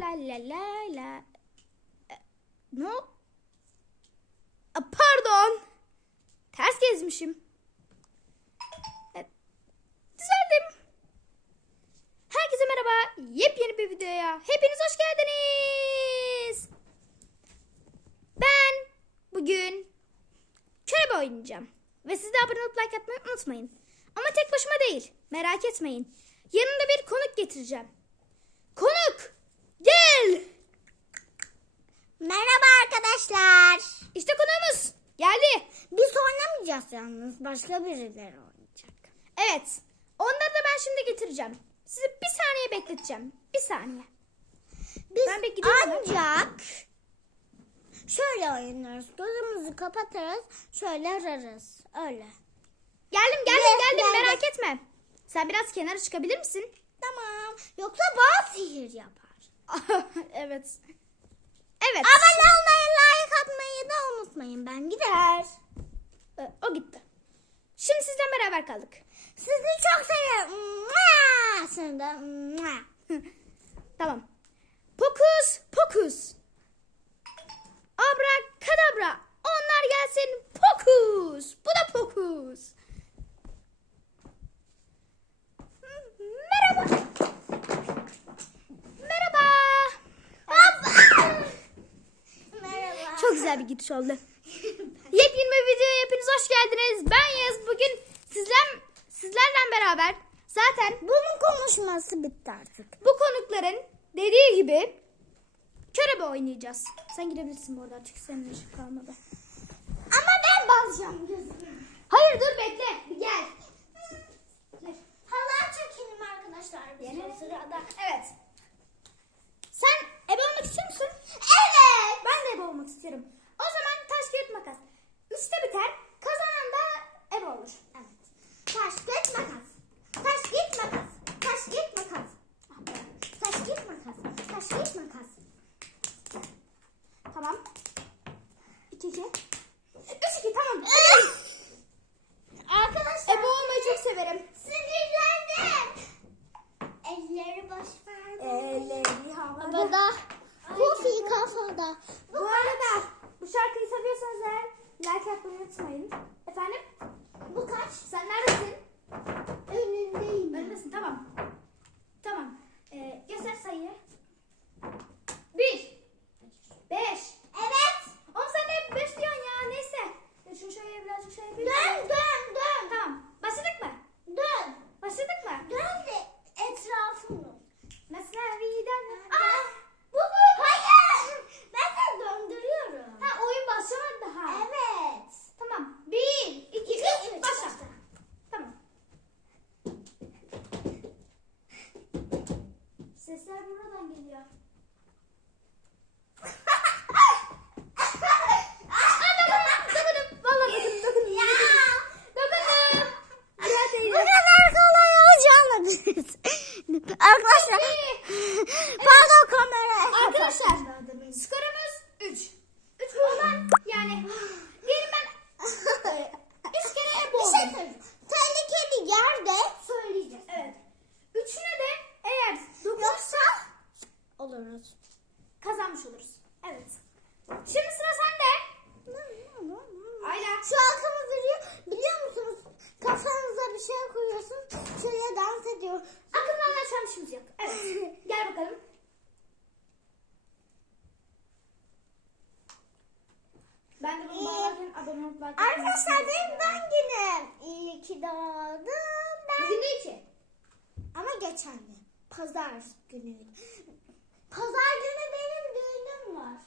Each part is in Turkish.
la la la la. E, Ne? o- A, Pardon. Ters gezmişim. Evet. Düzeldim. Herkese merhaba. Yepyeni bir videoya. Hepiniz hoş geldiniz. Ben bugün körebe oynayacağım. Ve siz de abone olup like atmayı unutmayın. Ama tek başıma değil. Merak etmeyin. Yanımda bir konuk getireceğim. Gel! Merhaba arkadaşlar. İşte konuğumuz. Geldi. Biz oynamayacağız yalnız. Başka birileri oynayacak. Evet. Onları da ben şimdi getireceğim. Sizi bir saniye bekleteceğim. Bir saniye. Biz Ben bir ancak şöyle oynarız. Gözümüzü kapatırız. Şöyle ararız. Öyle. Geldim geldim Yes, geldim geldim. merak etme. Sen biraz kenara çıkabilir misin? Tamam. Yoksa bana sihir yapar. evet. Evet. Abone olmayı, like atmayı da unutmayın. Ben gider. Ee, O gitti. Şimdi sizden beraber kaldık. Sizi çok seviyorum. Mua! Tamam. Pokus pokus. Abra kadabra. Onlar gelsin pokus. Bu da pokus. Merhaba. Merhaba. Merhaba. Çok güzel bir giriş oldu. Yepyeni bir videoya hepiniz hoş geldiniz. Ben Yaz. Bugün sizler, sizlerle beraber zaten Bunun konuşması bitti artık. bu konukların dediği gibi körebe oynayacağız. Sen gidebilirsin bu arada çünkü senin ışık kalmadı. Ama ben basacağım gözümü. Hayır dur bekle. Gel. Halay çekelim arkadaşlar sırada. Evet. Sen ebe olmak istiyor musun? Evet. Ben de ebe olmak istiyorum. O zaman taş kağıt makas. Üçte biter. Kazanan da ebe olur. Evet. Taş git makas. Taş git makas. Taş git makas. Taş git makas. Taş git makas. Tamam. İki iki. Üç iki tamam. Arkadaşlar Ebe olmayı çok severim. sinirlendim. Elleri boş ver. Elleri havada. Havada. Kofi kafada. Bu arada bu şarkıyı seviyorsanız eğer like yapmayı unutmayın. Efendim? Bu kaç? Sen neredesin? Önündeyim. Önündesin tamam. Tamam. Ee, göster sayıyı. Bir. Beş. Evet. Oğlum sen de hep beş diyorsun ya. Neyse. Ya Şunu şöyle birazcık şey yapayım. Dön dön dön. Tamam. Başladık mı? Dön. Başladık mı? Dön de etrafını. Mesela videodan. Aa, bu bu. Hayır. Ben de döndürüyorum. Ha oyun başlamadı daha. Evet. Tamam. Bir, iki, İki, üç, üç, başla. başla. Tamam. Sesler buradan geliyor. Dokundum. Vallahi dokundum. Dokundum. Ya. Dokundum. Biraz Bu değil. kadar kolay olacağını biz. Arkadaşlar. Pardon kamera. Arkadaşlar skorumuz 3. 3 olan yani diyelim ben 3 kere ebe şey oldum. söyleyeceğim. Tehlikeli yerde söyleyeceğiz. Evet. Üçüne de eğer dokuz Yoksa oluruz. kazanmış oluruz. Evet. Şimdi sıra sende. Ayla. Şu arkamı veriyor. Biliyor musunuz? Kafanıza bir şey koyuyorsun. Şöyle dans ediyor. Yok. Evet. Gel bakalım. Ben de bunu bağlarken abone olup like Arkadaşlar benim ben günüm. İyi ki doğdum ben. Bugün değil ki. Ama geçen gün. Pazar günü. Pazar günü benim düğünüm var.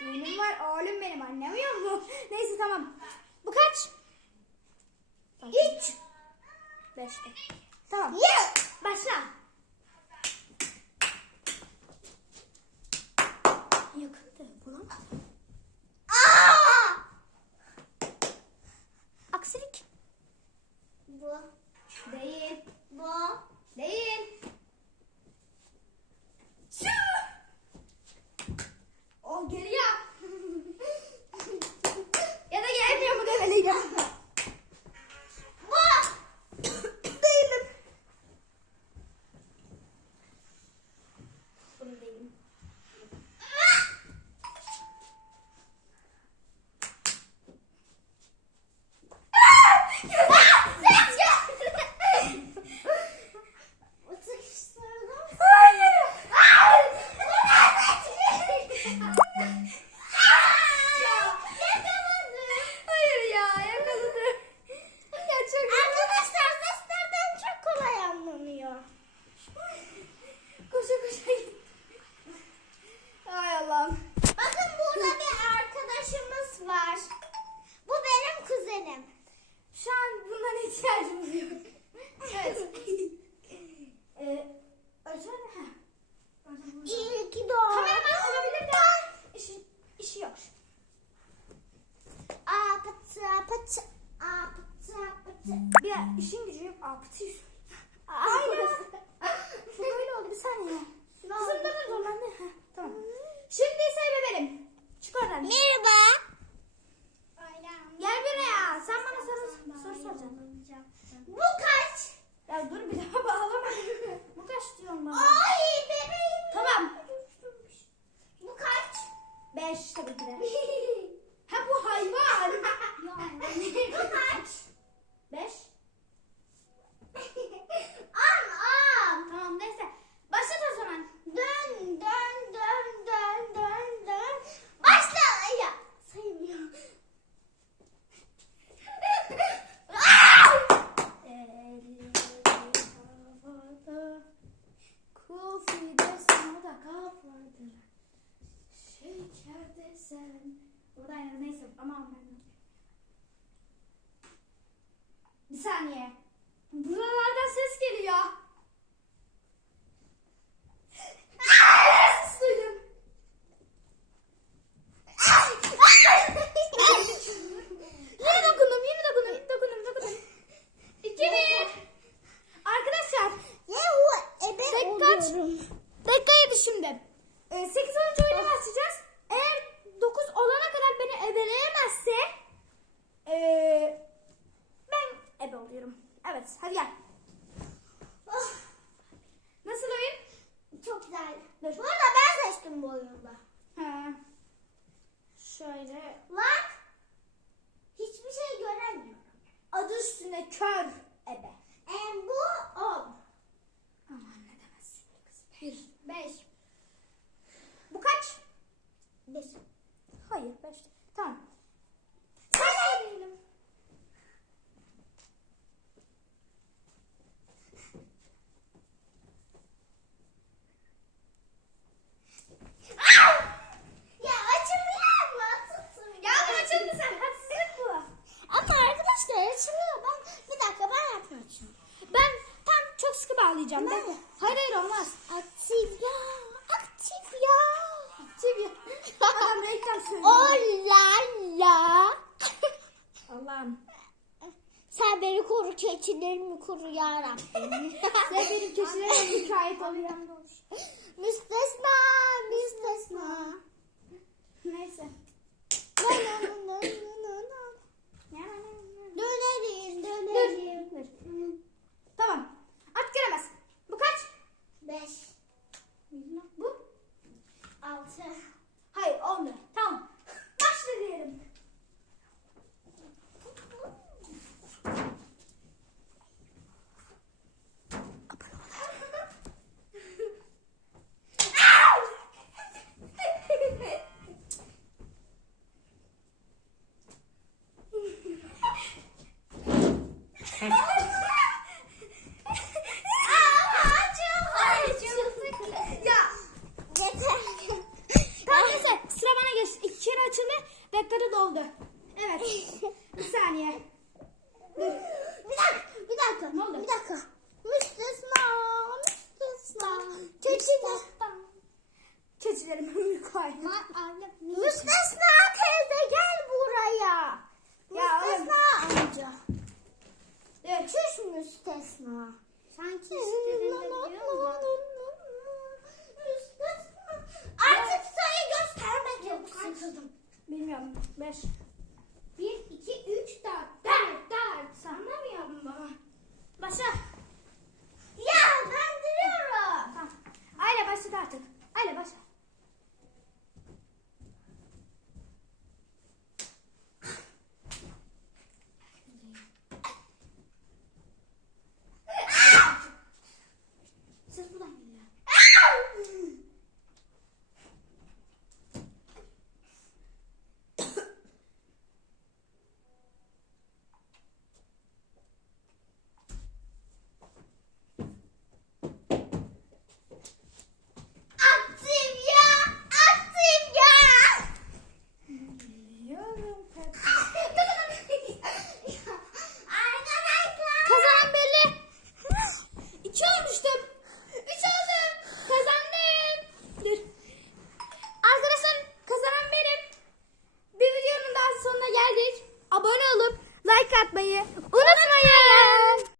Düğünüm var oğlum benim anlamıyor mu? Neyse tamam. Bu kaç? Üç. Beşte. Tamam. Yeah. Başla. pulang nggak koşa koşa git. Ay Allah'ım. Bakın burada bir arkadaşımız var. Bu benim kuzenim. Şu an bundan ihtiyacımız yok. Evet. ee, Özel. İyi ki doğdun. Kameraman olabilir de işi, işi yok. Apıtı apıtı apıtı apıtı. Bir işin gücü yok. Aa pıtır. Aynen. Bu böyle oldu bir saniye. Ne Kızım oldu? da zorlandı. Heh, tamam. Şimdi ise bebelim. Çık oradan. Merhaba. Gel buraya. Sen bana soru, soru soracaksın. Bu kaç? Ya dur bir daha bağlama. Bu kaç diyorsun bana? Ay bebeğim. Tamam. Bu kaç? Beş tabii ki de. Ha bu hayvan. Bu kaç? Beş. An an. Tamam neyse. Başlat o zaman. Dön dön dön dön dön dön. Başla. Ya sayılmıyor. Eli havada, Kufi desen o da kafadır. Şeker da aynı neyse ama ben Bir saniye. Buralardan ses geliyor. Aa, ses duydum. Yine dokundum, yine dokundum, dokundum, dokundum. İki bir. Arkadaşlar, Ne o? Ebe Dikkat. oluyorum. dakika yedi şimdi. Ee, 8. oyuna başlayacağız. Eğer 9 olana kadar beni ebeleyemezse ee, ben ebe oluyorum. Evet, hadi gel. Oh, Nasıl oyun? çok güzel. Dur. Bu arada ben seçtim bu oyunda. Ha. Şöyle Bak. Hiçbir şey göremiyorum. adı üstünde kör ebe. En bu on. Aman ne demezsin be kızım. Bir. Beş. Bu kaç? Bir. Hayır, beş. Tamam. Sen değilim. Ya açılıyor ama tutmuyor. Ya bu açıldı sen. Haksızlık bu. Ama arkadaşlar açılıyor. Ben bir dakika ben yapmayacağım. Ben tam çok sıkı bağlayacağım. Ben. Hayır hayır olmaz. Aktif ya. Aktif ya. Aktif ya. Adam reklam söylüyor. Oh la la. Allah'ım. Sen beni koru keçilerimi koru ya Rabbim. Sen benim köşelerime hikayet oluyor. müstesna müstesna. Müstesna teyze gel buraya. Müstesna amca. Evet. Çüş müstesna. Sanki istediğini biliyor musun? Müstesna. Artık sayı göstermek yok. Sıkıldım. Bilmiyorum. Beş. Bir, iki, üç, dört. Dört, dört. Sanmıyorum baba. Başla.